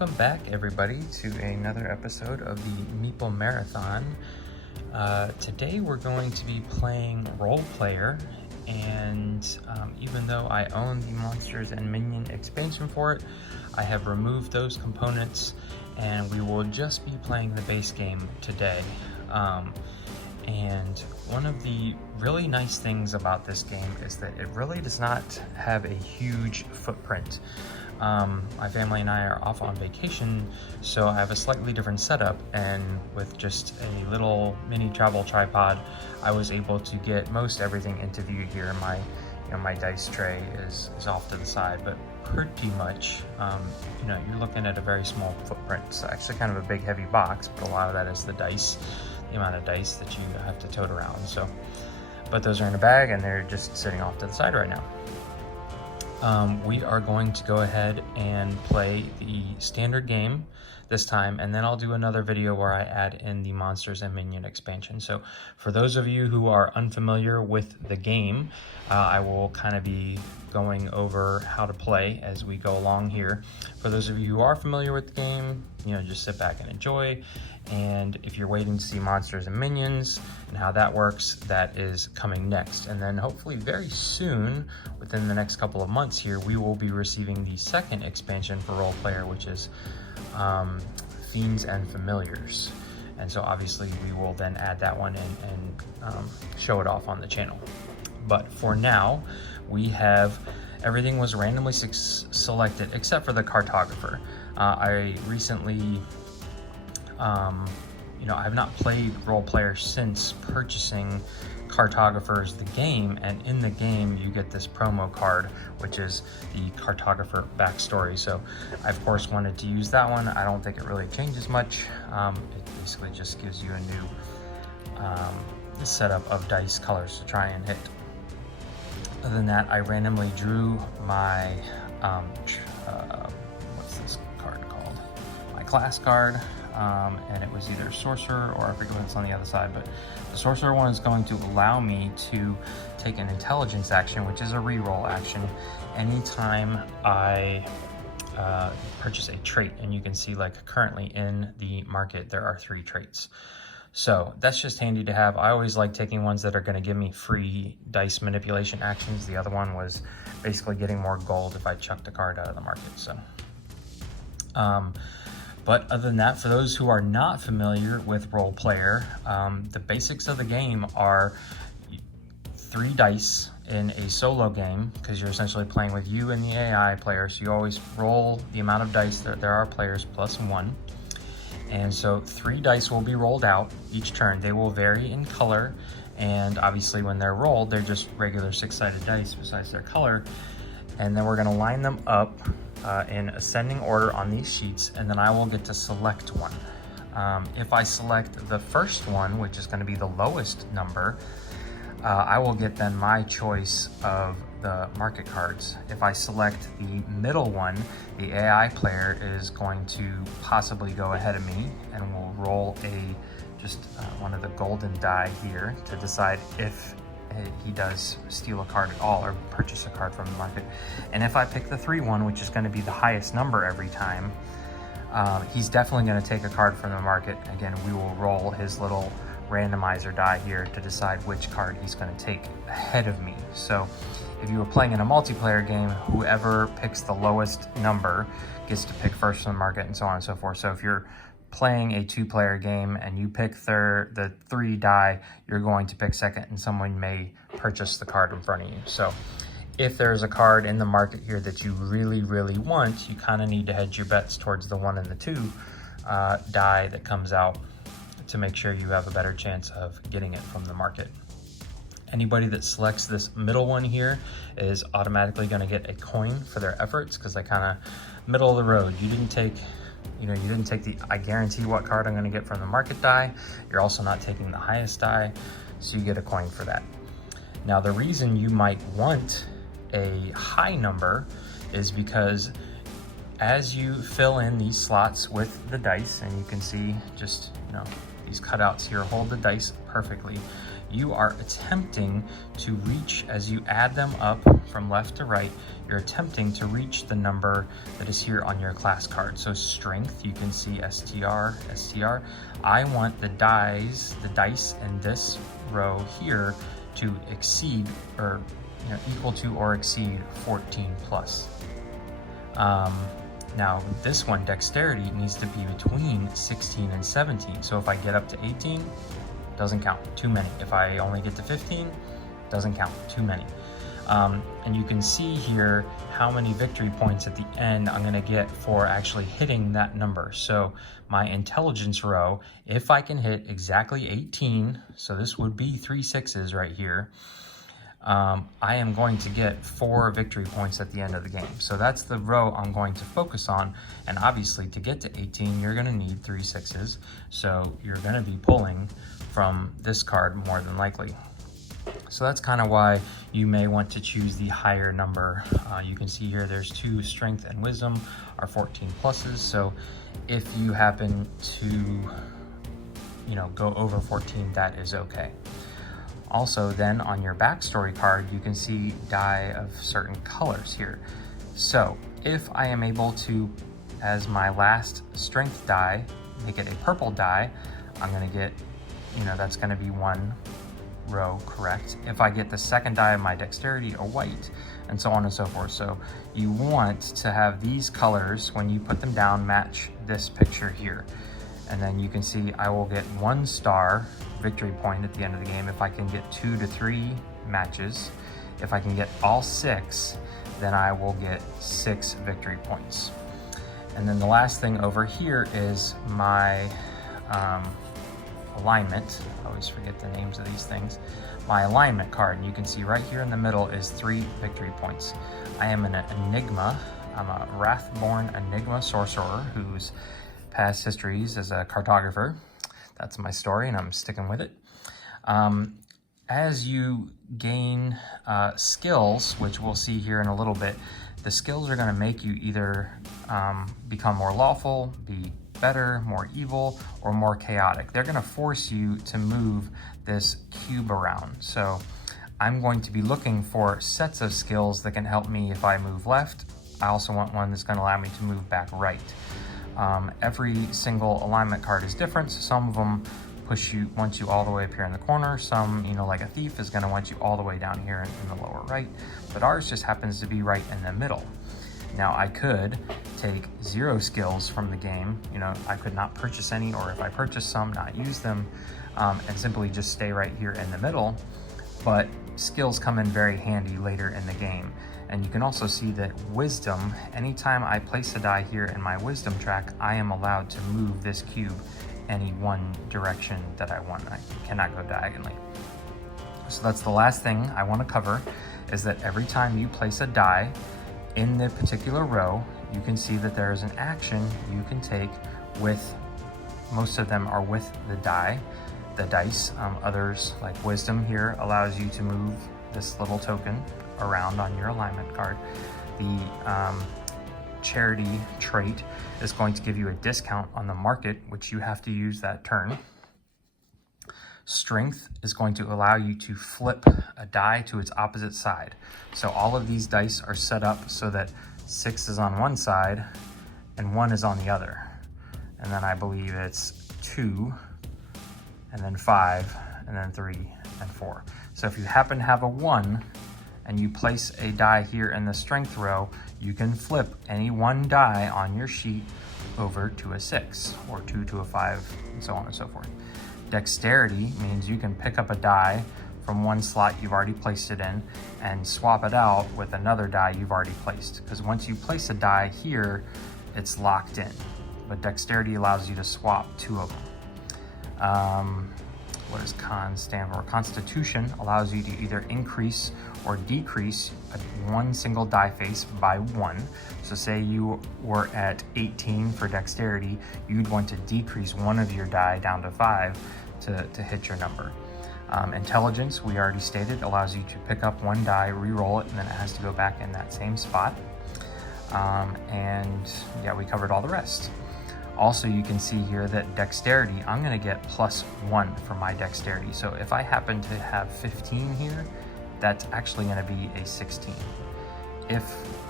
Welcome back, everybody, to another episode of the Meeple Marathon. Today we're going to be playing Roll Player, and even though I own the Monsters and Minion expansion for it, I have removed those components, and we will just be playing the base game today. And one of the really nice things about this game is that it really does not have a huge footprint. My family and I are off on vacation, so I have a slightly different setup, and with just a little mini travel tripod, I was able to get most everything into view here. My dice tray is off to the side, but pretty much, you're looking at a very small footprint. It's actually kind of a big, heavy box, but a lot of that is the dice, the amount of dice that you have to tote around. So, but those are in a bag, and they're just sitting off to the side right now. We are going to go ahead and play the standard game this time, and then I'll do another video where I add in the Monsters and Minion expansion. So for those of you who are unfamiliar with the game, I will kind of be going over how to play as we go along here. For those of you who are familiar with the game, just sit back and enjoy. And if you're waiting to see Monsters and Minions and how that works, that is coming next. And then hopefully very soon, within the next couple of months here, we will be receiving the second expansion for Roll Player, which is Fiends and Familiars. And so obviously we will then add that one in and show it off on the channel. But for now, we have everything was randomly selected except for the cartographer. I recently I have not played Roll Player since purchasing Cartographers the game, and in the game you get this promo card, which is the Cartographer backstory. So I of course wanted to use that one. I don't think it really changes much. It basically just gives you a new setup of dice colors to try and hit. Other than that, I randomly drew my what's this card called? My class card. And it was either Sorcerer or I forget what's on the other side, but the Sorcerer one is going to allow me to take an Intelligence action, which is a reroll action, anytime I purchase a trait. And you can see, like, currently in the market there are 3 traits. So that's just handy to have. I always like taking ones that are going to give me free dice manipulation actions. The other one was basically getting more gold if I chucked a card out of the market. So but other than that, for those who are not familiar with Roll Player, the basics of the game are 3 dice in a solo game, because you're essentially playing with you and the AI player. So you always roll the amount of dice that there are players plus 1. And so 3 dice will be rolled out each turn. They will vary in color, and obviously when they're rolled, they're just regular 6-sided dice besides their color. And then we're going to line them up in ascending order on these sheets, and then I will get to select one. If I select the first one, which is going to be the lowest number, I will get then my choice of the market cards. If I select the middle one, the AI player is going to possibly go ahead of me, and will roll one of the golden die here to decide if he does steal a card at all or purchase a card from the market. And if I pick the 3 one, which is going to be the highest number every time, he's definitely going to take a card from the market. Again, we will roll his little randomizer die here to decide which card he's going to take ahead of me. So if you were playing in a multiplayer game, whoever picks the lowest number gets to pick first from the market, and so on and so forth. So if you're playing a 2-player game and you pick the 3 die, you're going to pick second, and someone may purchase the card in front of you. So if there's a card in the market here that you really, really want, you kind of need to hedge your bets towards the 1 and the 2 die that comes out to make sure you have a better chance of getting it from the market. Anybody that selects this middle one here is automatically going to get a coin for their efforts, because they kind of middle of the road. You didn't take the I guarantee what card I'm going to get from the market die. You're also not taking the highest die, so you get a coin for that. Now, the reason you might want a high number is because as you fill in these slots with the dice, and you can see just, these cutouts here hold the dice perfectly, you are attempting to reach, as you add them up from left to right, you're attempting to reach the number that is here on your class card. So strength, you can see STR, STR. I want the dice in this row here to exceed, or equal to or exceed 14 plus. Now this one, dexterity, needs to be between 16 and 17. So if I get up to 18, doesn't count, too many. If I only get to 15, doesn't count, too many. And you can see here how many victory points at the end I'm gonna get for actually hitting that number. So my intelligence row, if I can hit exactly 18, so this would be 3 6s right here, I am going to get 4 victory points at the end of the game. So that's the row I'm going to focus on. And obviously to get to 18, you're gonna need 3 6s. So you're gonna be pulling from this card more than likely. So that's kind of why you may want to choose the higher number. You can see here there's 2 strength and wisdom are 14 pluses. So if you happen to, go over 14, that is okay. Also then on your backstory card, you can see die of certain colors here. So if I am able to, as my last strength die, make it a purple die, I'm gonna get, that's gonna be 1 row correct. If I get the second die of my dexterity, a white, and so on and so forth. So you want to have these colors, when you put them down, match this picture here. And then you can see I will get 1 star victory point at the end of the game if I can get 2 to 3 matches. If I can get all 6, then I will get 6 victory points. And then the last thing over here is my alignment. I always forget the names of these things. My alignment card, and you can see right here in the middle is 3 victory points. I am an Enigma. I'm a Wrathborn Enigma sorcerer whose past histories as a cartographer. That's my story, and I'm sticking with it. As you gain skills, which we'll see here in a little bit, the skills are going to make you either become more lawful, be better, more evil, or more chaotic. They're going to force you to move this cube around. So I'm going to be looking for sets of skills that can help me if I move left. I also want one that's going to allow me to move back right. Every single alignment card is different, so some of them want you all the way up here in the corner. Some, like a thief is going to want you all the way down here in the lower right, but ours just happens to be right in the middle. Now I could take 0 skills from the game, I could not purchase any, or if I purchase some, not use them, and simply just stay right here in the middle, but skills come in very handy later in the game. And you can also see that wisdom, anytime I place a die here in my wisdom track, I am allowed to move this cube any one direction that I want. I cannot go diagonally. So that's the last thing I want to cover, is that every time you place a die in the particular row, you can see that there is an action you can take with, most of them are with the dice. Others, like wisdom here, allows you to move this little token around on your alignment card. The charity trait is going to give you a discount on the market, which you have to use that turn. Strength is going to allow you to flip a die to its opposite side. So all of these dice are set up so that 6 is on one side and 1 is on the other. And then I believe it's 2, and then 5, and then 3, and 4. So if you happen to have a 1, and you place a die here in the strength row, you can flip any 1 die on your sheet over to a 6, or 2 to a 5, and so on and so forth. Dexterity means you can pick up a die from one slot you've already placed it in and swap it out with another die you've already placed. Because once you place a die here, it's locked in. But dexterity allows you to swap 2 of them. What does con stand for? Constitution allows you to either increase or decrease one single die face by 1. So say you were at 18 for dexterity, you'd want to decrease 1 of your die down to 5 to hit your number. Intelligence, we already stated, allows you to pick up 1 die, re-roll it, and then it has to go back in that same spot. And yeah, we covered all the rest. Also, you can see here that dexterity, I'm gonna get +1 for my dexterity. So if I happen to have 15 here, that's actually gonna be a 16.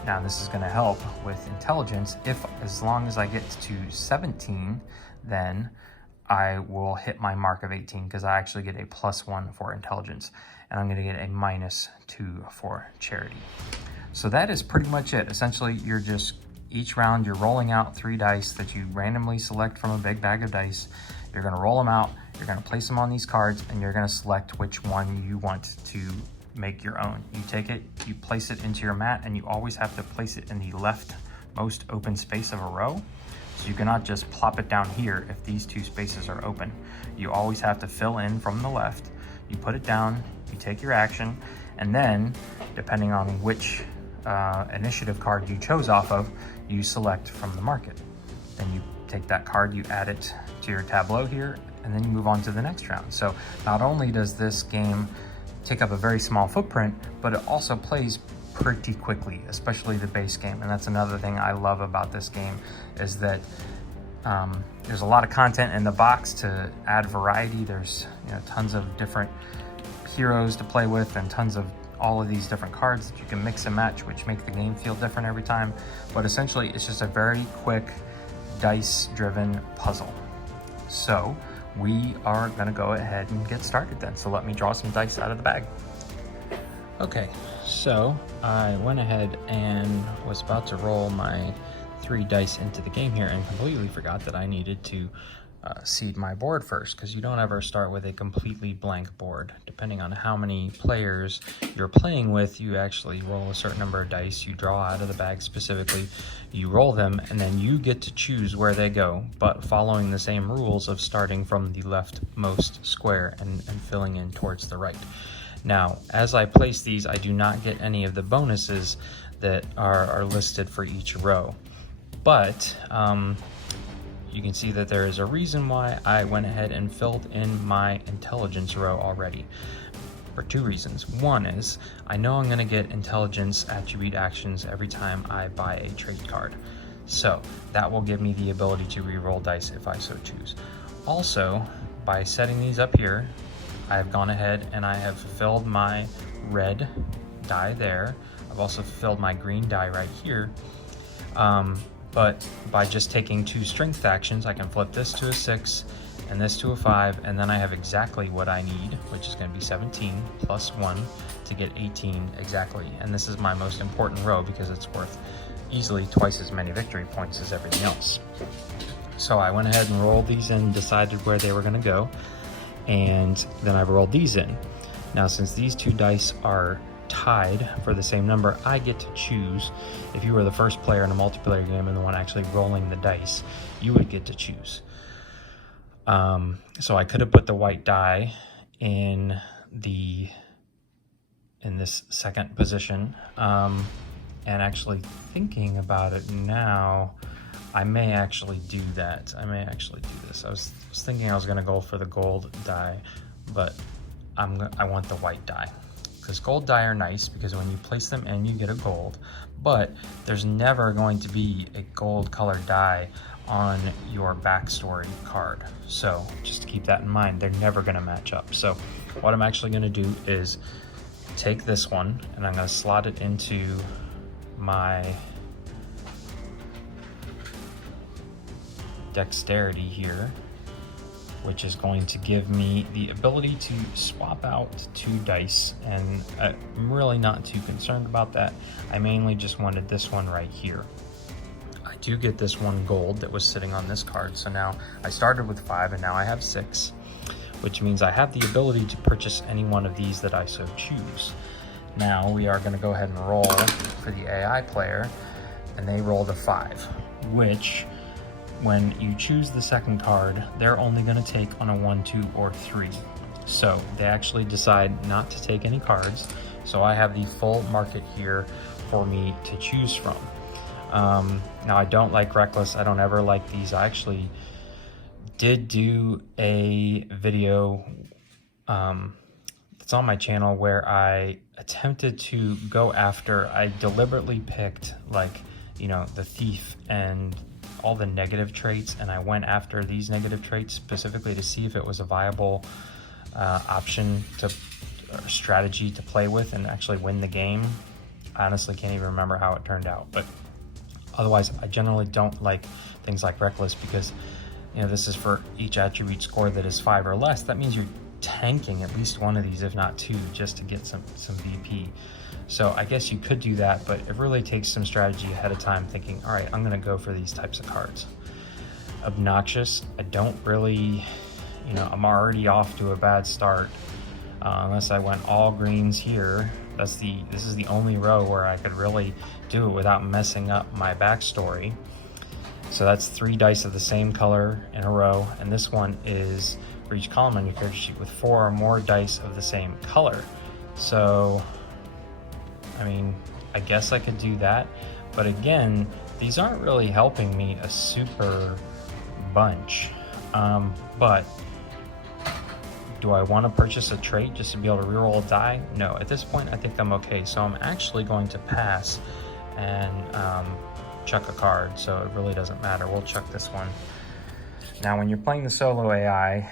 Now this is gonna help with intelligence, as long as I get to 17, then I will hit my mark of 18 because I actually get a +1 for intelligence, and I'm gonna get a -2 for charity. So that is pretty much it. Essentially, each round you're rolling out 3 dice that you randomly select from a big bag of dice. You're gonna roll them out, you're gonna place them on these cards, and you're gonna select which one you want to make your own. You take it, you place it into your mat, and you always have to place it in the leftmost open space of a row. So you cannot just plop it down here if these 2 spaces are open. You always have to fill in from the left. You put it down, you take your action, and then depending on which initiative card you chose off of, you select from the market. Then you take that card, you add it to your tableau here, and then you move on to the next round. So not only does this game take up a very small footprint, but it also plays pretty quickly, especially the base game. And that's another thing I love about this game, is that there's a lot of content in the box to add variety. There's tons of different heroes to play with, and tons of all of these different cards that you can mix and match, which make the game feel different every time. But essentially, it's just a very quick, dice-driven puzzle. So we are gonna go ahead and get started then. So let me draw some dice out of the bag. Okay, so I went ahead and was about to roll my 3 dice into the game here and completely forgot that I needed to seed my board first, because you don't ever start with a completely blank board. Depending on how many players you're playing with, you actually roll a certain number of dice, you draw out of the bag specifically, you roll them, and then you get to choose where they go, but following the same rules of starting from the leftmost square and filling in towards the right. Now, as I place these, I do not get any of the bonuses that are listed for each row, but you can see that there is a reason why I went ahead and filled in my intelligence row already, for 2 reasons. One is, I know I'm gonna get intelligence attribute actions every time I buy a trait card. So that will give me the ability to re-roll dice if I so choose. Also, by setting these up here, I have gone ahead and I have filled my red die there. I've also filled my green die right here. But by just taking 2 strength actions, I can flip this to a 6 and this to a 5, and then I have exactly what I need, which is going to be 17 plus 1 to get 18 exactly. And this is my most important row because it's worth easily twice as many victory points as everything else. So I went ahead and rolled these in, decided where they were going to go, and then I rolled these in. Now, since these 2 dice are tied for the same number, I get to choose. If you were the first player in a multiplayer game and the one actually rolling the dice, you would get to choose. So I could have put the white die in this second position, and actually thinking about it now, I may actually do that. I may actually do this. I was thinking I was going to go for the gold die, but I want the white die. Because gold die are nice, because when you place them in, you get a gold, but there's never going to be a gold colored die on your backstory card. So just to keep that in mind, they're never going to match up. So what I'm actually going to do is take this one and I'm going to slot it into my dexterity here, which is going to give me the ability to swap out 2 dice, and I'm really not too concerned about that. I mainly just wanted this one right here. I do get this 1 gold that was sitting on this card, so now I started with 5 and now I have 6, which means I have the ability to purchase any one of these that I so choose. Now we are going to go ahead and roll for the AI player, and they rolled a 5, which, when you choose the second card, they're only going to take on a 1, 2, or 3. So they actually decide not to take any cards. So I have the full market here for me to choose from. Now I don't like Reckless. I don't ever like these. I actually did do a video that's on my channel where I attempted to go after, I deliberately picked the Thief and all the negative traits, and I went after these negative traits specifically to see if it was a viable option to strategy to play with and actually win the game. I honestly can't even remember how it turned out, but otherwise I generally don't like things like reckless, because this is for each attribute score that is 5 or less. That means you're tanking at least one of these, if not 2, just to get some VP. So I guess you could do that, but it really takes some strategy ahead of time, thinking, all right, I'm gonna go for these types of cards. Obnoxious, I don't really, I'm already off to a bad start. Unless I went all greens here. This is the only row where I could really do it without messing up my backstory. So that's 3 dice of the same color in a row, and this one is for each column on your character sheet with 4 or more dice of the same color. So, I mean, I guess I could do that, but again, these aren't really helping me a super bunch. But do I want to purchase a trait just to be able to reroll a die? No, at this point I think I'm okay. So I'm actually going to pass and chuck a card, so it really doesn't matter. We'll chuck this one. Now when you're playing the solo AI,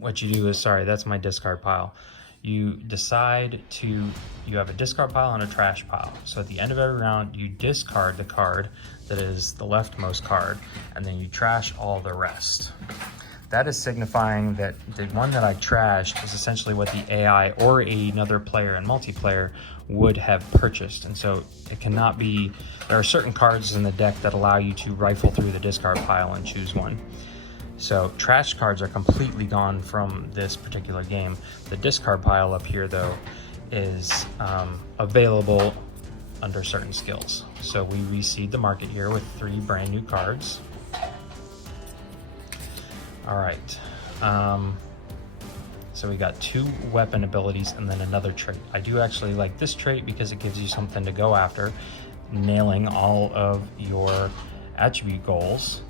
what you do is, sorry, that's my discard pile. You decide you have a discard pile and a trash pile. So at the end of every round, you discard the card that is the leftmost card, and then you trash all the rest. That is signifying that the one that I trashed is essentially what the AI or another player in multiplayer would have purchased. And so it cannot be, there are certain cards in the deck that allow you to rifle through the discard pile and choose one. So trash cards are completely gone from this particular game. The discard pile up here though is available under certain skills. So we reseed the market here with 3 brand new cards. All right, so we got 2 weapon abilities and then another trait. I do actually like this trait because it gives you something to go after, nailing all of your attribute goals,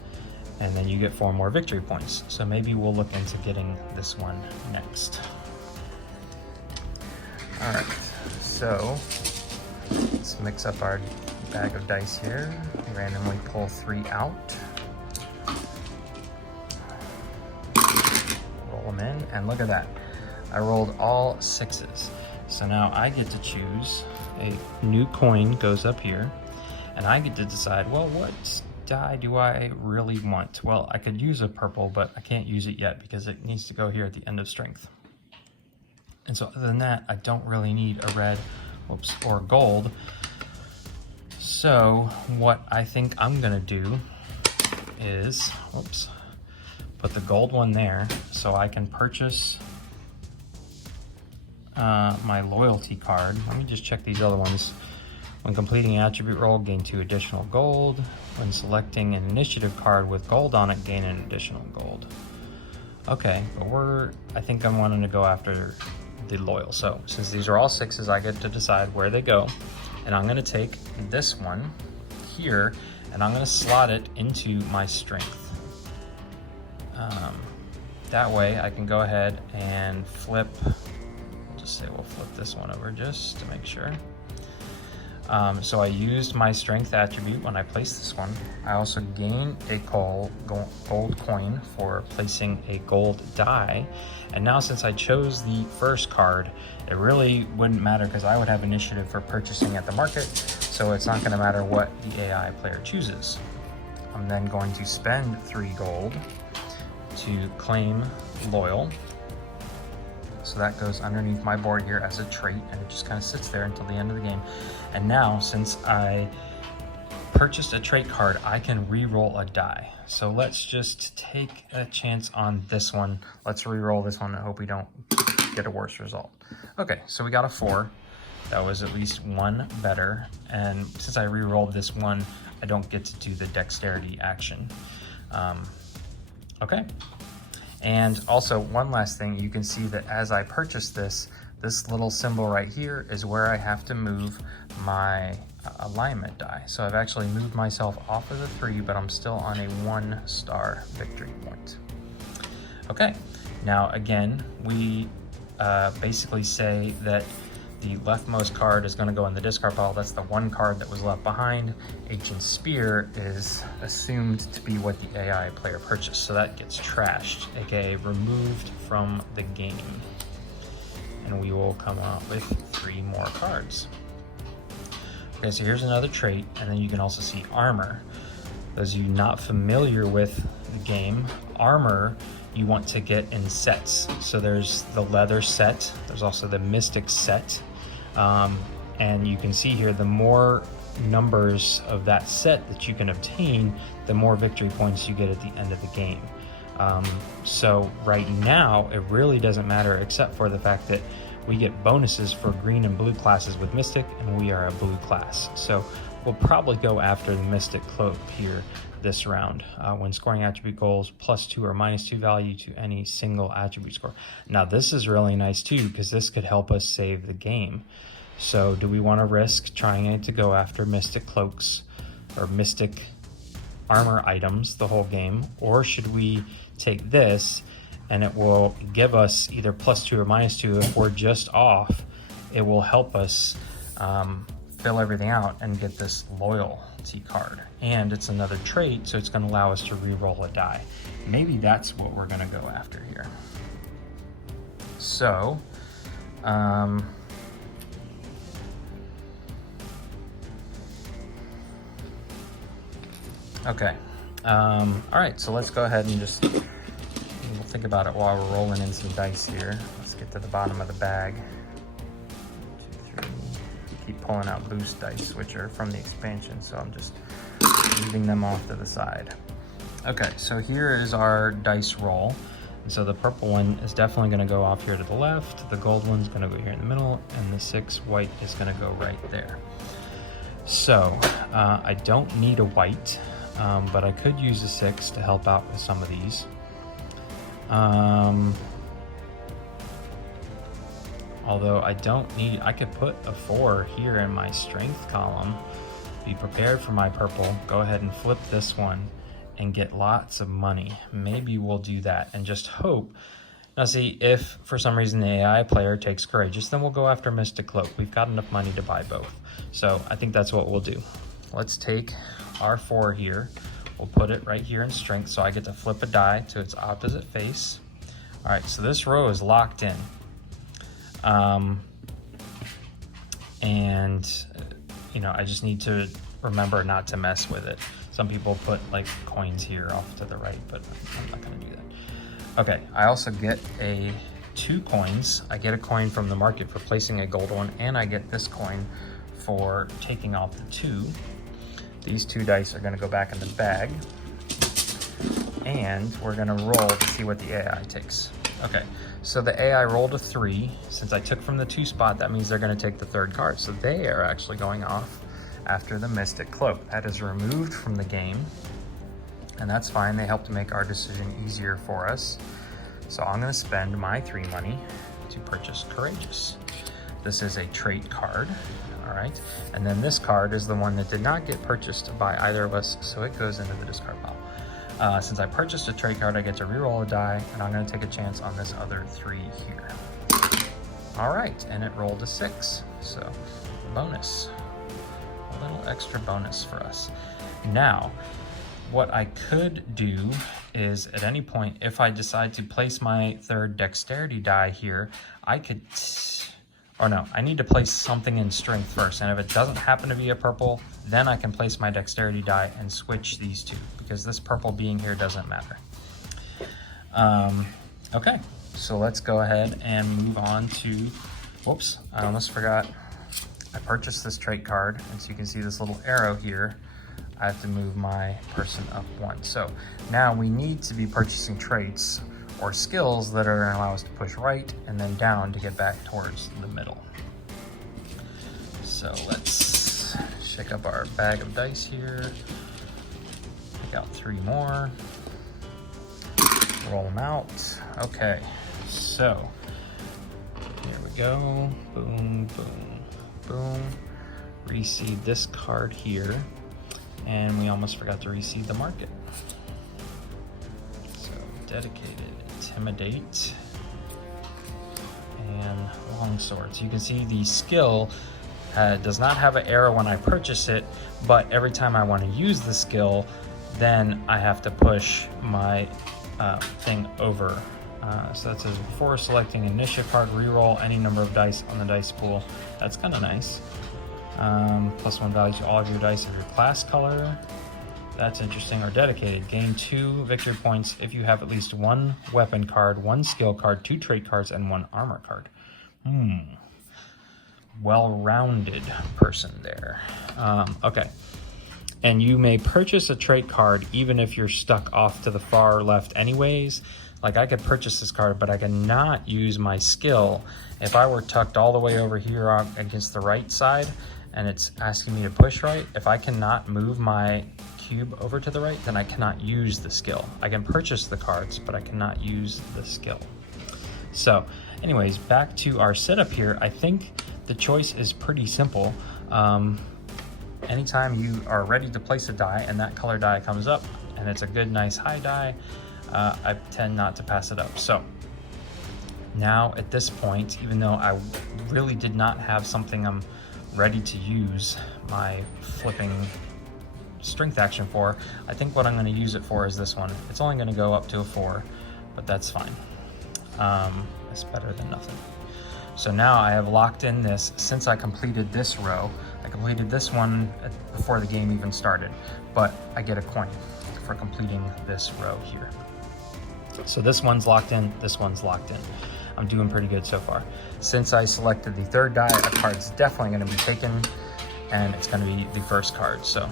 and then you get 4 more victory points. So maybe we'll look into getting this one next. All right, so let's mix up our bag of dice here. Randomly pull 3 out. Roll them in, and look at that. I rolled all 6s. So now I get to choose, a new coin goes up here, and I get to decide, well, what die do I really want? Well, I could use a purple, but I can't use it yet because it needs to go here at the end of strength. And so other than that, I don't really need a red, or gold. So what I think I'm gonna do is, put the gold one there so I can purchase my loyalty card. Let me just check these other ones. When completing an attribute roll, gain 2 additional gold. When selecting an initiative card with gold on it, gain an additional gold. Okay, but I think I'm wanting to go after the loyal. So since these are all 6s, I get to decide where they go. And I'm gonna take this one here and I'm gonna slot it into my strength. That way I can go ahead and flip, just say we'll flip this one over just to make sure. So I used my strength attribute when I placed this one. I also gained a gold coin for placing a gold die. And now since I chose the first card, it really wouldn't matter because I would have initiative for purchasing at the market. So it's not gonna matter what the AI player chooses. I'm then going to spend 3 gold to claim loyal. So that goes underneath my board here as a trait, and it just kind of sits there until the end of the game. And now, since I purchased a trait card, I can re-roll a die. So let's just take a chance on this one. Let's re-roll this one and hope we don't get a worse result. Okay, so we got a 4. That was at least 1 better. And since I re-rolled this one, I don't get to do the dexterity action. Okay. And also one last thing, you can see that as I purchase this little symbol right here is where I have to move my alignment die. So I've actually moved myself off of the 3, but I'm still on a 1-star victory point. Okay, now again, we basically say that The leftmost card is going to go in the discard pile. That's the one card that was left behind. Ancient Spear is assumed to be what the AI player purchased, so that gets trashed, aka removed from the game. And we will come out with 3 more cards. Okay, so here's another trait, and then you can also see armor. Those of you not familiar with the game, armor you want to get in sets. So there's the leather set, there's also the mystic set, and you can see here the more numbers of that set that you can obtain, the more victory points you get at the end of the game. So right now it really doesn't matter, except for the fact that we get bonuses for green and blue classes with Mystic, and we are a blue class. So we'll probably go after the Mystic Cloak here this round when scoring attribute goals, +2 or -2 value to any single attribute score. Now this is really nice too, because this could help us save the game. So do we want to risk trying to go after Mystic Cloaks or Mystic armor items the whole game, or should we take this and it will give us either +2 or -2? If we're just off, it will help us fill everything out and get this loyalty card. And it's another trait, so it's going to allow us to re-roll a die. Maybe that's what we're going to go after here. So, okay. All right, so let's go ahead and just we'll think about it while we're rolling in some dice here. Let's get to the bottom of the bag. 1, 2, 3. Keep pulling out boost dice, which are from the expansion, so I'm just leaving them off to the side. Okay, so here is our dice roll. And so the purple one is definitely going to go off here to the left, the gold one's going to go here in the middle, and the 6 white is going to go right there. So I don't need a white, but I could use a 6 to help out with some of these. Although I don't need, I could put a 4 here in my strength column, be prepared for my purple, go ahead and flip this one and get lots of money. Maybe we'll do that and just hope. Now see, if for some reason the AI player takes Courageous, then we'll go after Mystic Cloak. We've got enough money to buy both. So I think that's what we'll do. Let's take our 4 here. We'll put it right here in strength, so I get to flip a die to its opposite face. All right, so this row is locked in. And you know, I just need to remember not to mess with it. Some people put like coins here off to the right, but I'm not gonna do that. Okay, I also get 2 coins. I get a coin from the market for placing a gold one, and I get this coin for taking off the 2. These 2 dice are gonna go back in the bag, and we're gonna roll to see what the AI takes. Okay, so the AI rolled a 3. Since I took from the 2 spot, that means they're gonna take the 3rd card. So they are actually going off after the Mystic Cloak. That is removed from the game, and that's fine. They help to make our decision easier for us. So I'm gonna spend my 3 money to purchase Courageous. This is a trait card, all right? And then this card is the one that did not get purchased by either of us, so it goes into the discard pile. Since I purchased a trait card, I get to re-roll a die, and I'm gonna take a chance on this other 3 here. All right, and it rolled a 6, so bonus. A little extra bonus for us. Now, what I could do is at any point, if I decide to place my 3rd dexterity die here, I could, or no, I need to place something in strength first. And if it doesn't happen to be a purple, then I can place my dexterity die and switch these 2, because this purple being here doesn't matter. Okay, so let's go ahead and move on to, whoops, I almost forgot. I purchased this trait card, and so you can see this little arrow here. I have to move my person up 1. So now we need to be purchasing traits or skills that are gonna allow us to push right and then down to get back towards the middle. So let's shake up our bag of dice here. Pick out 3 more. Roll them out. Okay, so here we go. Boom, boom, boom. Reseed this card here. And we almost forgot to reseed the market. So dedicated, intimidate, and long longsword. So you can see the skill does not have an arrow when I purchase it, but every time I want to use the skill, then I have to push my thing over. So that says before selecting initiative card, reroll any number of dice on the dice pool. That's kind of nice. +1 value to all of your dice of your class color. That's interesting. Or dedicated. Gain 2 victory points if you have at least 1 weapon card, 1 skill card, 2 trait cards, and 1 armor card. Well-rounded person there. Okay. And you may purchase a trait card even if you're stuck off to the far left anyways. Like I could purchase this card, but I cannot use my skill. If I were tucked all the way over here against the right side and it's asking me to push right, if I cannot move my cube over to the right, then I cannot use the skill. I can purchase the cards, but I cannot use the skill. So anyways, back to our setup here. I think the choice is pretty simple. Anytime you are ready to place a die and that color die comes up and it's a good, nice high die, I tend not to pass it up. So now at this point, even though I really did not have something I'm ready to use my flipping strength action for, I think what I'm going to use it for is this one. It's only going to go up to a 4, but that's fine. It's better than nothing. So now I have locked in this. Since I completed this row, I completed this one before the game even started, but I get a coin for completing this row here. So this one's locked in, this one's locked in. I'm doing pretty good so far. Since I selected the 3rd die, a card's definitely going to be taken, and it's going to be the first card. So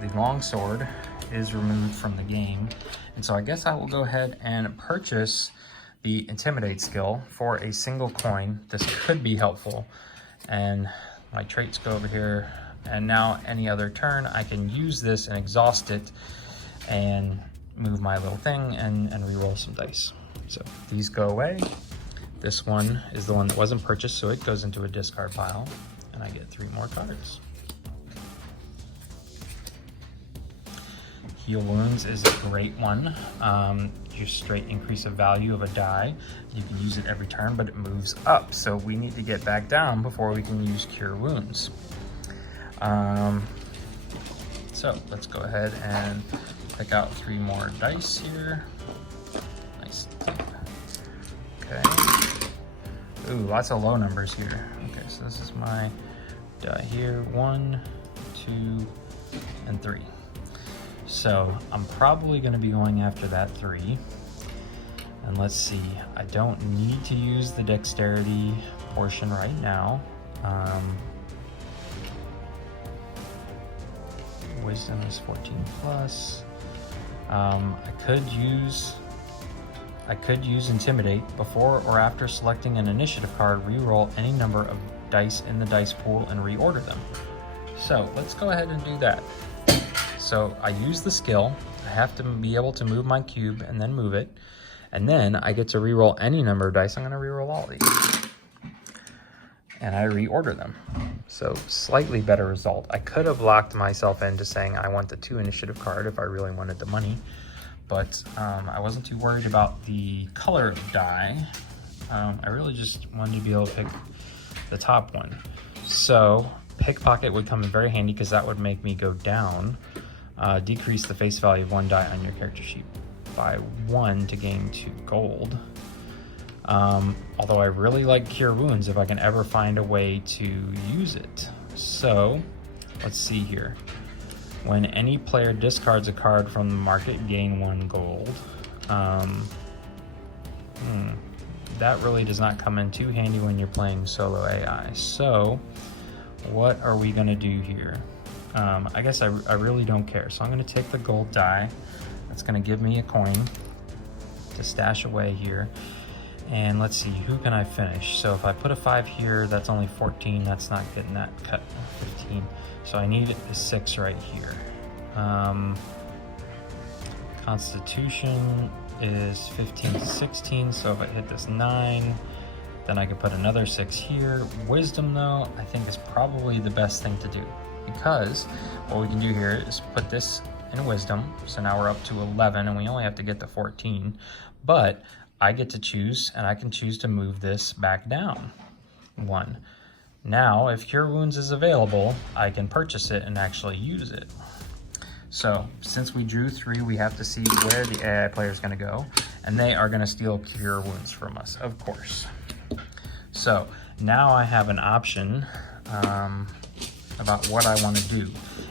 the longsword is removed from the game, and so I guess I will go ahead and purchase the Intimidate skill for a single coin. This could be helpful, and my traits go over here, and now any other turn I can use this and exhaust it and move my little thing and re-roll some dice. So these go away. This one is the one that wasn't purchased, so it goes into a discard pile, and I get 3 more cards. Heal Wounds is a great one. Just straight increase of value of a die. You can use it every turn, but it moves up. So we need to get back down before we can use Cure Wounds. So let's go ahead and pick out 3 more dice here. Nice. Okay. Ooh, lots of low numbers here. Okay, so this is my die here. 1, 2, and 3. So I'm probably going to be going after that 3. And let's see, I don't need to use the dexterity portion right now. Wisdom is 14 plus. I could use Intimidate before or after selecting an initiative card. Reroll any number of dice in the dice pool and reorder them. So let's go ahead and do that. So I use the skill. I have to be able to move my cube and then move it. And then I get to reroll any number of dice. I'm going to reroll all these. And I reorder them. So slightly better result. I could have locked myself into saying I want the 2 initiative card if I really wanted the money. But I wasn't too worried about the color of the die. I really just wanted to be able to pick the top one. So Pickpocket would come in very handy because that would make me go down. Decrease the face value of 1 die on your character sheet by 1 to gain 2 gold. Although I really like Cure Wounds if I can ever find a way to use it. So let's see here. When any player discards a card from the market, gain 1 gold. That really does not come in too handy when you're playing solo AI. So what are we gonna do here? I guess I really don't care. So I'm gonna take the gold die. That's gonna give me a coin to stash away here. And let's see, who can I finish? So if I put a 5 here, that's only 14. That's not getting that cut. 15. So I need a 6 right here. Constitution is 15 to 16. So if I hit this 9, then I can put another 6 here. Wisdom, though, I think is probably the best thing to do, because what we can do here is put this in Wisdom. So now we're up to 11, and we only have to get to 14. But I get to choose, and I can choose to move this back down. 1. Now, if Cure Wounds is available, I can purchase it and actually use it. So, since we drew 3, we have to see where the AI player is going to go, and they are going to steal Cure Wounds from us, of course. So, now I have an option about what I want to do.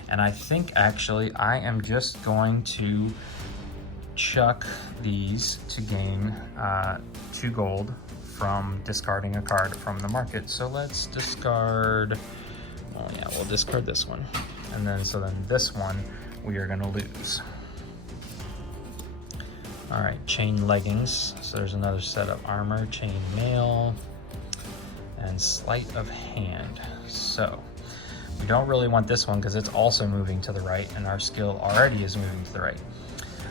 And I think actually I am just going to chuck these to gain 2 gold from discarding a card from the market. So let's discard, well yeah, we'll discard this one. And then, so then this one we are gonna lose. All right, chain leggings. So there's another set of armor, chain mail, and sleight of hand. So we don't really want this one because it's also moving to the right and our skill already is moving to the right.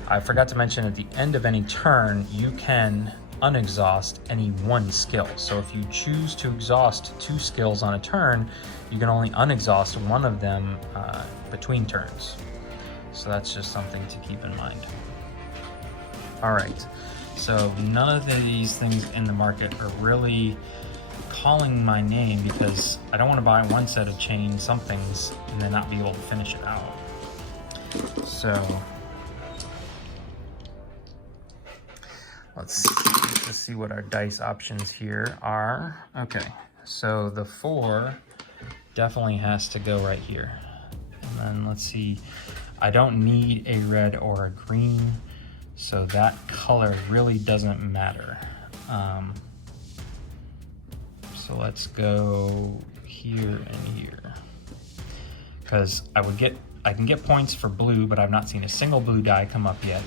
I forgot to mention at the end of any turn, you can unexhaust any 1 skill. So if you choose to exhaust 2 skills on a turn, you can only unexhaust 1 of them between turns. So that's just something to keep in mind. All right, so none of these things in the market are really calling my name because I don't want to buy 1 set of chain somethings and then not be able to finish it out. So let's see what our dice options here are. Okay, so the 4 definitely has to go right here. And then let's see, I don't need a red or a green, so that color really doesn't matter. So let's go here and here, because I can get points for blue, but I've not seen a single blue die come up yet.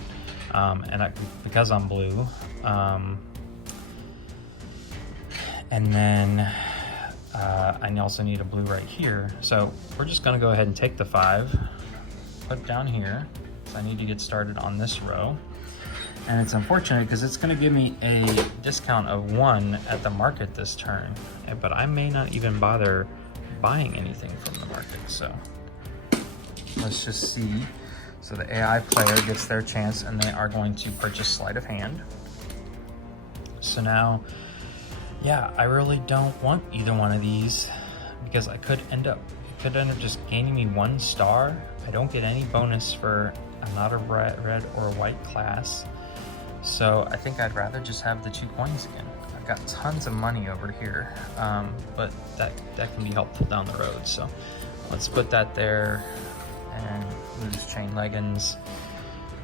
Because I'm blue, and then I also need a blue right here. So we're just gonna go ahead and take the 5, put down here. So I need to get started on this row. And it's unfortunate because it's gonna give me a discount of 1 at the market this turn, but I may not even bother buying anything from the market. So let's just see. So the AI player gets their chance and they are going to purchase Sleight of Hand. So now, yeah, I really don't want either one of these because it could end up just gaining me 1 star. I don't get any bonus for I'm not a red or a white class. So I think I'd rather just have the 2 coins again. I've got tons of money over here, but that can be helpful down the road. So let's put that there and lose chain leggings.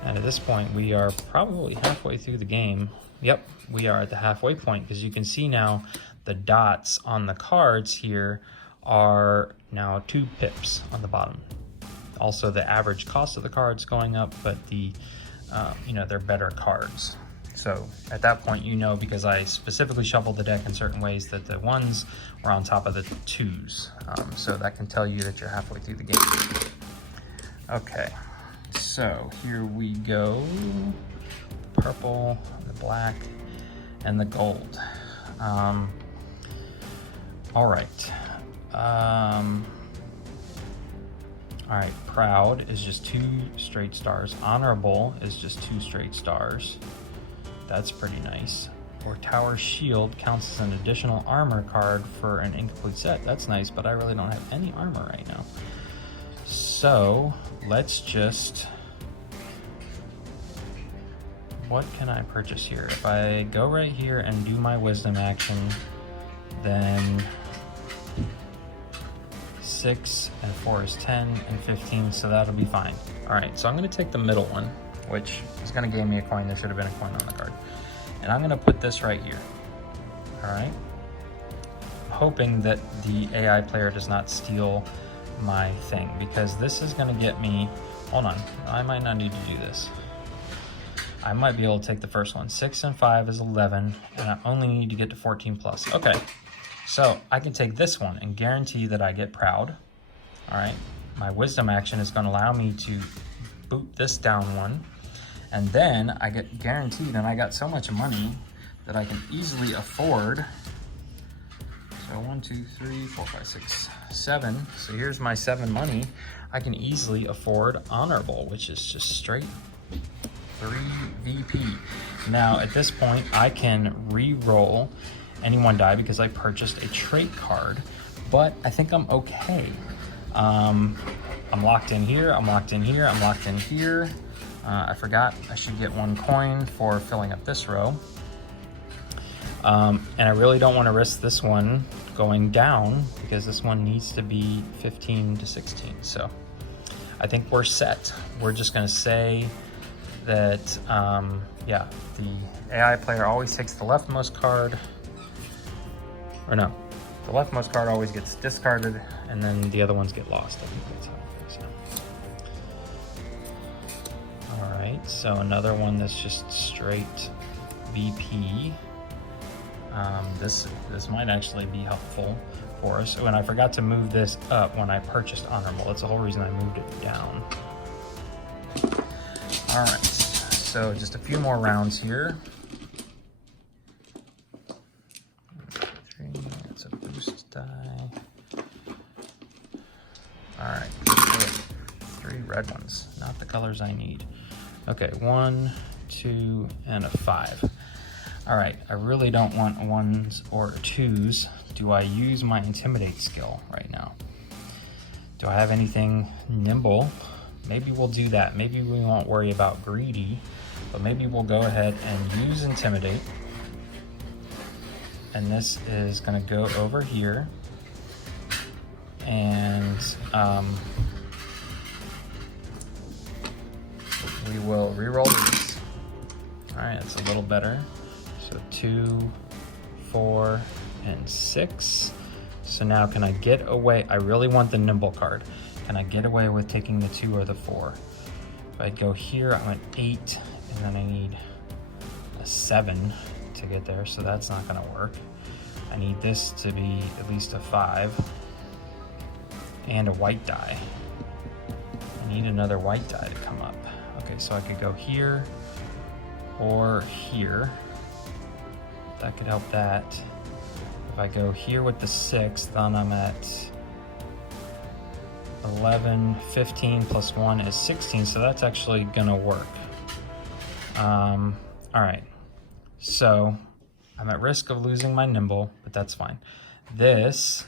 And at this point, we are probably halfway through the game. Yep, we are at the halfway point because you can see now the dots on the cards here are now 2 pips on the bottom. Also, the average cost of the cards going up, but the they're better cards. So at that point, because I specifically shuffled the deck in certain ways, that the 1s were on top of the 2s. So that can tell you that you're halfway through the game. Okay, so here we go. Purple, the black, and the gold. All right. All right, Proud is just 2 straight stars. Honorable is just 2 straight stars. That's pretty nice. Or Tower Shield counts as an additional armor card for an incomplete set. That's nice, but I really don't have any armor right now. So let's just, what can I purchase here? If I go right here and do my wisdom action, then 6 and 4 is 10 and 15, so that'll be fine. All right, so I'm gonna take the middle one, which is gonna give me a coin. There should have been a coin on the card. And I'm gonna put this right here, all right? Hoping that the AI player does not steal my thing, because this is gonna get me, hold on, I might not need to do this. I might be able to take the first one. 6 and 5 is 11, and I only need to get to 14 plus. Okay. So I can take this one and guarantee that I get Proud. All right, my wisdom action is going to allow me to boot this down 1. And then I get guaranteed, and I got so much money that I can easily afford. So 1, 2, 3, 4, 5, 6, 7. So here's my 7 money. I can easily afford Honorable, which is just straight 3 VP. Now at this point, I can re-roll any one die because I purchased a trait card, but I think I'm okay. I'm locked in here, I'm locked in here, I'm locked in here. I forgot I should get 1 coin for filling up this row. And I really don't want to risk this one going down because this one needs to be 15 to 16. So I think we're set. We're just going to say that, yeah, the AI player always takes the leftmost card, or no, the leftmost card always gets discarded, and then the other ones get lost. I think that's how it goes. All right, so another one that's just straight VP. This might actually be helpful for us. Oh, and I forgot to move this up when I purchased Honorable. That's the whole reason I moved it down. All right, so just a few more rounds here. 3, that's a boost die. All right, 3 red ones, not the colors I need. Okay, 1, 2, and a 5. All right, I really don't want 1s or 2s. Do I use my Intimidate skill right now? Do I have anything nimble? Maybe we'll do that. Maybe we won't worry about Greedy, but maybe we'll go ahead and use Intimidate. And this is gonna go over here. And we will re-roll these. All right, that's a little better. So 2, 4, and 6. So now can I get away? I really want the nimble card. Can I get away with taking the 2 or the 4? If I go here, I'm at 8, and then I need a 7 to get there, so that's not gonna work. I need this to be at least a 5, and a white die. I need another white die to come up. Okay, so I could go here or here. That could help that. If I go here with the 6, then I'm at 11, 15 plus 1 is 16, so that's actually gonna work. All right, so I'm at risk of losing my nimble, but that's fine. This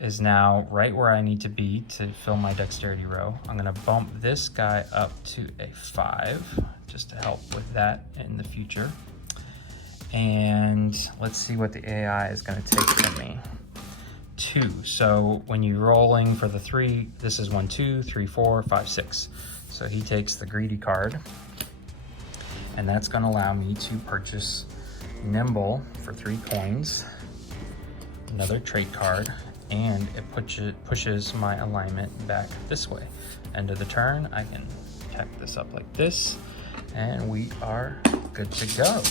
is now right where I need to be to fill my dexterity row. I'm gonna bump this guy up to a 5, just to help with that in the future. And let's see what the AI is gonna take from me. 2, so when you're rolling for the 3, this is 1, 2, 3, 4, 5, 6. So he takes the Greedy card, and that's gonna allow me to purchase Nimble for 3 coins, another trait card, and it pushes my alignment back this way. End of the turn, I can tack this up like this, and we are good to go.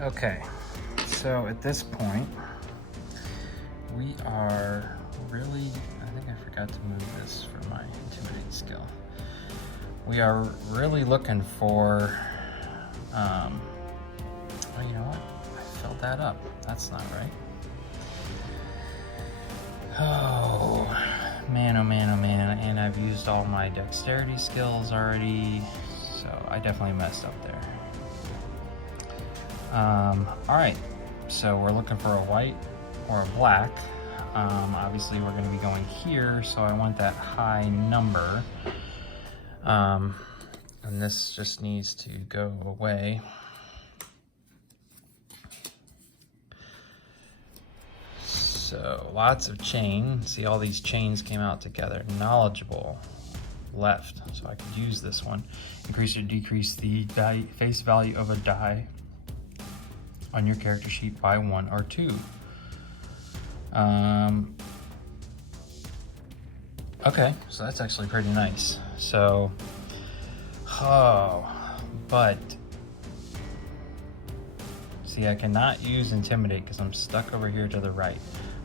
Okay, so at this point, we are really, I think I forgot to move this for my Intimidate skill. We are really looking for, oh, you know what? I filled that up. That's not right. Oh, man, oh man, oh man. And I've used all my dexterity skills already, so I definitely messed up there. All right, so we're looking for a white or a black. Obviously we're gonna be going here, so I want that high number. And this just needs to go away. So lots of chain. See, all these chains came out together. Knowledgeable, left, so I could use this one. Increase or decrease the face value of a die on your character sheet by 1 or 2. Okay, so that's actually pretty nice. So, but see, I cannot use Intimidate because I'm stuck over here to the right.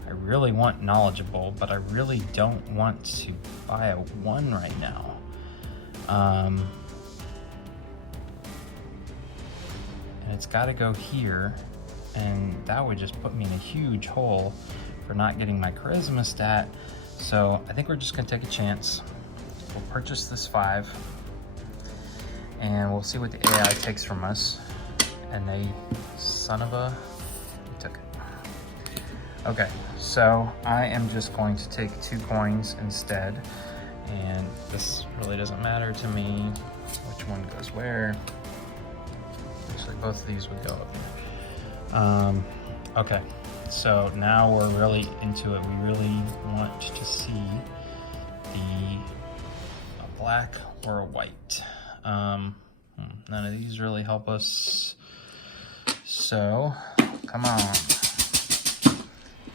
I really want Knowledgeable, but I really don't want to buy a 1 right now. And it's got to go here, and that would just put me in a huge hole for not getting my charisma stat. So I think we're just gonna take a chance. We'll purchase this 5, And we'll see what the AI takes from us. And they, son of a, took it. Okay, so I am just going to take 2 coins instead. And this really doesn't matter to me which one goes where. Actually, both of these would go up here. Okay, so now we're really into it. We really want to see a black or a white. None of these really help us. So, come on.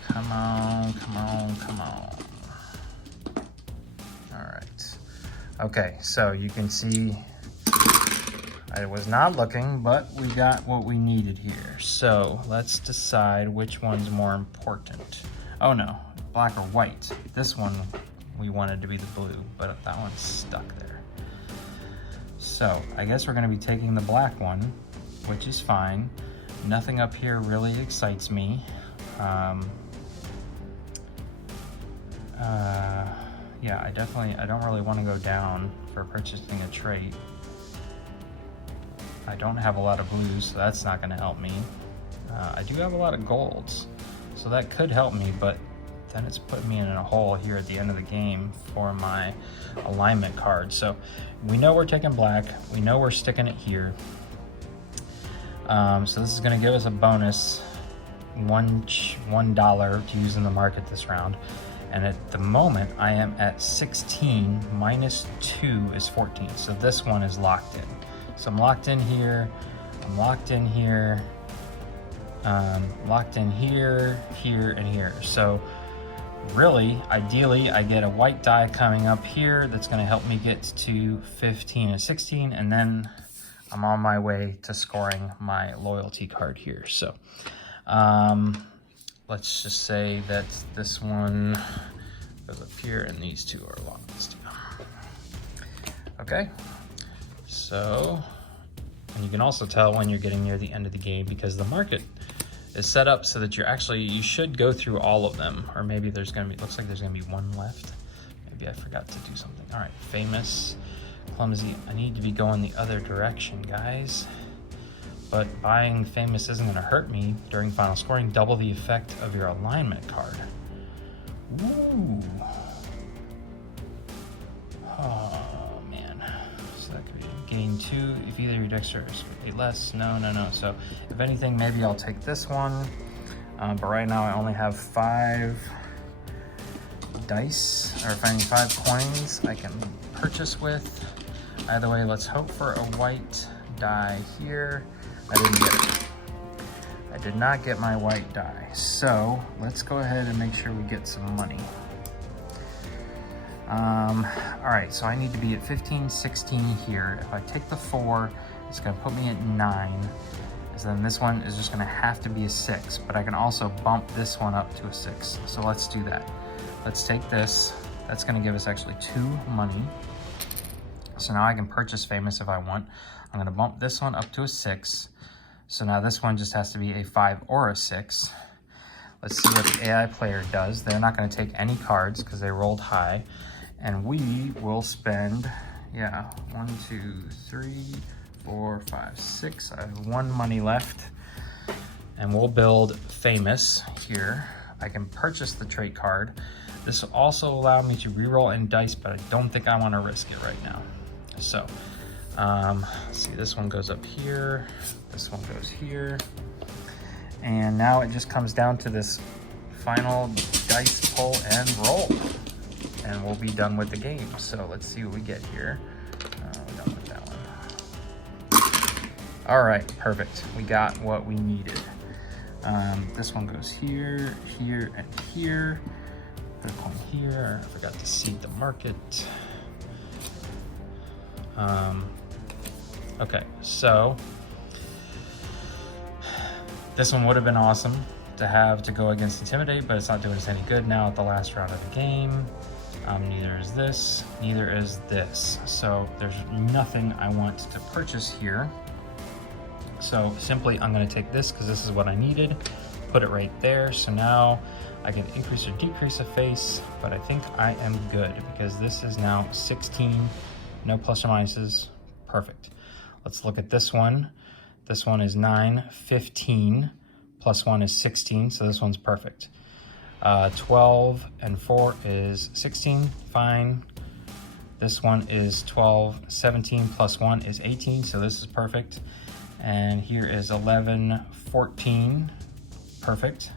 Come on, come on, come on. All right. Okay, so you can see I was not looking, but we got what we needed here. So let's decide which one's more important. Oh no, black or white. This one we wanted to be the blue, but that one's stuck there. So I guess we're gonna be taking the black one, which is fine. Nothing up here really excites me. Yeah, I don't really want to go down for purchasing a trait. I don't have a lot of blues, so that's not going to help me. I do have a lot of golds, so that could help me, but then it's putting me in a hole here at the end of the game for my alignment card. So we know we're taking black. We know we're sticking it here. So this is going to give us a bonus, $1 to use in the market this round. And at the moment, I am at 16, minus 2 is 14. So this one is locked in. So I'm locked in here, I'm locked in here, locked in here, here, and here. So really, ideally, I get a white die coming up here that's gonna help me get to 15 and 16, and then I'm on my way to scoring my loyalty card here. So let's just say that this one goes up here and these two are along this two. Okay, so, and you can also tell when you're getting near the end of the game because the market is set up so that you should go through all of them, or maybe there's gonna be, looks like there's gonna be one left. Maybe I forgot to do something. All right, famous, clumsy. I need to be going the other direction, guys. But buying famous isn't gonna hurt me during final scoring. Double the effect of your alignment card. Ooh. Oh man. So that could be gain 2 if either your dexterity is less. No. So if anything, maybe I'll take this one. But right now I only have 5 dice, or if I need 5 coins I can purchase with. Either way, let's hope for a white die here. I didn't get it. I did not get my white die. So let's go ahead and make sure we get some money. All right, so I need to be at 15, 16 here. If I take the 4, it's gonna put me at 9. So then this one is just gonna have to be a 6, but I can also bump this one up to a 6. So let's do that. Let's take this. That's gonna give us actually 2 money. So now I can purchase famous if I want. I'm gonna bump this one up to a 6. So now this one just has to be a 5 or a 6. Let's see what the AI player does. They're not gonna take any cards because they rolled high. And we will spend, yeah, 1, 2, 3, 4, 5, 6. I have 1 money left. And we'll build famous here. I can purchase the trait card. This will also allow me to reroll any dice, but I don't think I wanna risk it right now. So, let's see, this one goes up here. This one goes here. And now it just comes down to this final dice pull and roll. And we'll be done with the game. So let's see what we get here. We're done with that one. All right, perfect. We got what we needed. This one goes here, here, and here. Put a coin here. I forgot to seed the market. Okay, so this one would have been awesome to have to go against Intimidate, but it's not doing us any good now at the last round of the game. Neither is this, neither is this. So there's nothing I want to purchase here. So simply I'm gonna take this because this is what I needed, put it right there. So now I can increase or decrease a face, but I think I am good because this is now 16, no plus or minuses, perfect. Let's look at this one. This one is 9, 15, plus 1 is 16, so this one's perfect. 12 and 4 is 16, fine. This one is 12, 17, plus 1 is 18, so this is perfect. And here is 11, 14, perfect.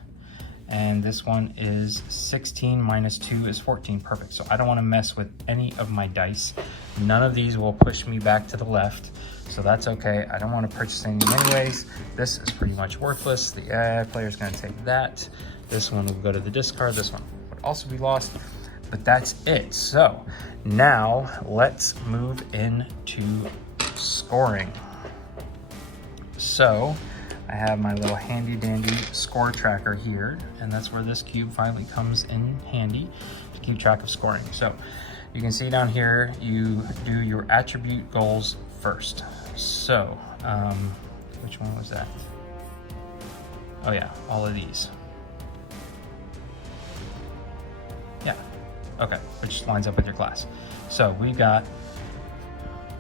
And this one is 16 minus 2 is 14, perfect. So I don't want to mess with any of my dice. None of these will push me back to the left, so that's okay. I don't want to purchase anything anyways. This is pretty much worthless. The AI player is going to take that. This one will go to the discard. This one would also be lost, but that's it. So now let's move into scoring. So I have my little handy dandy score tracker here, and that's where this cube finally comes in handy to keep track of scoring. So you can see down here, you do your attribute goals first. So which one was that? Oh yeah, all of these. Yeah, okay, which lines up with your class. So we got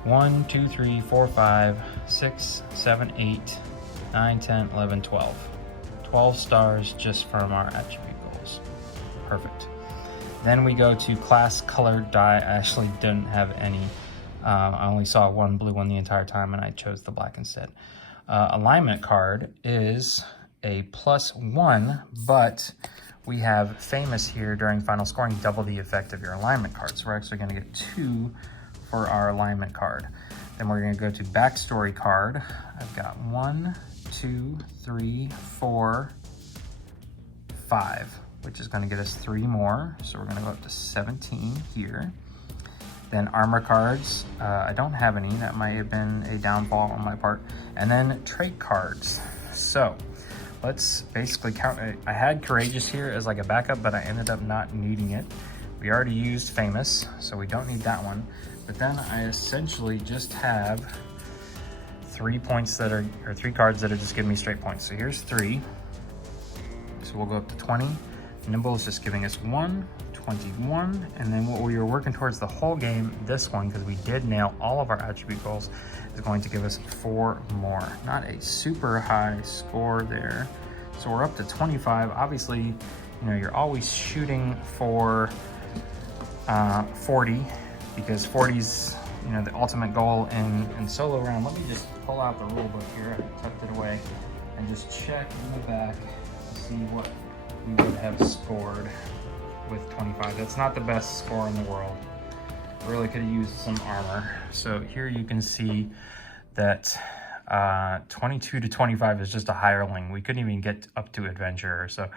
1, 2, 3, 4, 5, 6, 7, 8, 9, 10, 11, 12. 12 stars just from our attribute goals. Perfect. Then we go to class colored die. I actually didn't have any. I only saw one blue one the entire time, and I chose the black instead. Alignment card is a +1, but we have famous here during final scoring, double the effect of your alignment card. So we're actually going to get 2 for our alignment card. Then we're going to go to backstory card. I've got 1, 2, 3, 4, 5, which is going to get us 3 more. So we're going to go up to 17 here. Then armor cards, I don't have any. That might have been a downfall on my part. And then trait cards. So let's basically count. I had Courageous here as like a backup, but I ended up not needing it. We already used Famous, so we don't need that one. But then I essentially just have 3 points that are, or 3 cards that are just giving me straight points. So here's 3. So we'll go up to 20. Nimble is just giving us 1, 21. And then what we were working towards the whole game, this one, because we did nail all of our attribute goals, is going to give us 4 more. Not a super high score there. So we're up to 25. Obviously, you know, you're always shooting for 40, because 40's, you know, the ultimate goal in solo round. Let me just pull out the rule book here. I tucked it away and just check in the back to see what we would have scored with 25. That's not the best score in the world. Really could have used some armor. So here you can see that 22 to 25 is just a hireling. We couldn't even get up to adventurer. So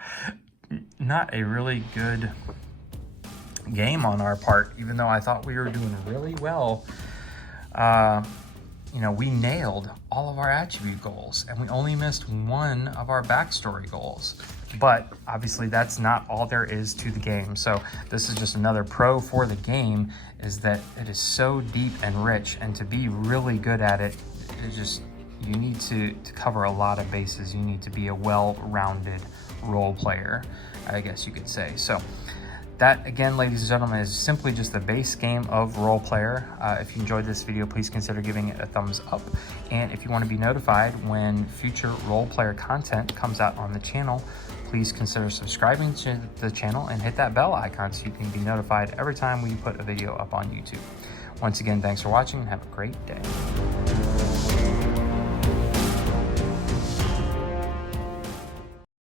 not a really good game on our part, even though I thought we were doing really well. You know, we nailed all of our attribute goals and we only missed one of our backstory goals. But obviously that's not all there is to the game. So this is just another pro for the game, is that it is so deep and rich, and to be really good at it, it just, you need to cover a lot of bases. You need to be a well-rounded role player, I guess you could say. So that, again, ladies and gentlemen, is simply just the base game of Roll Player. If you enjoyed this video, please consider giving it a thumbs up. And if you want to be notified when future Roll Player content comes out on the channel, please consider subscribing to the channel and hit that bell icon so you can be notified every time we put a video up on YouTube. Once again, thanks for watching and have a great day.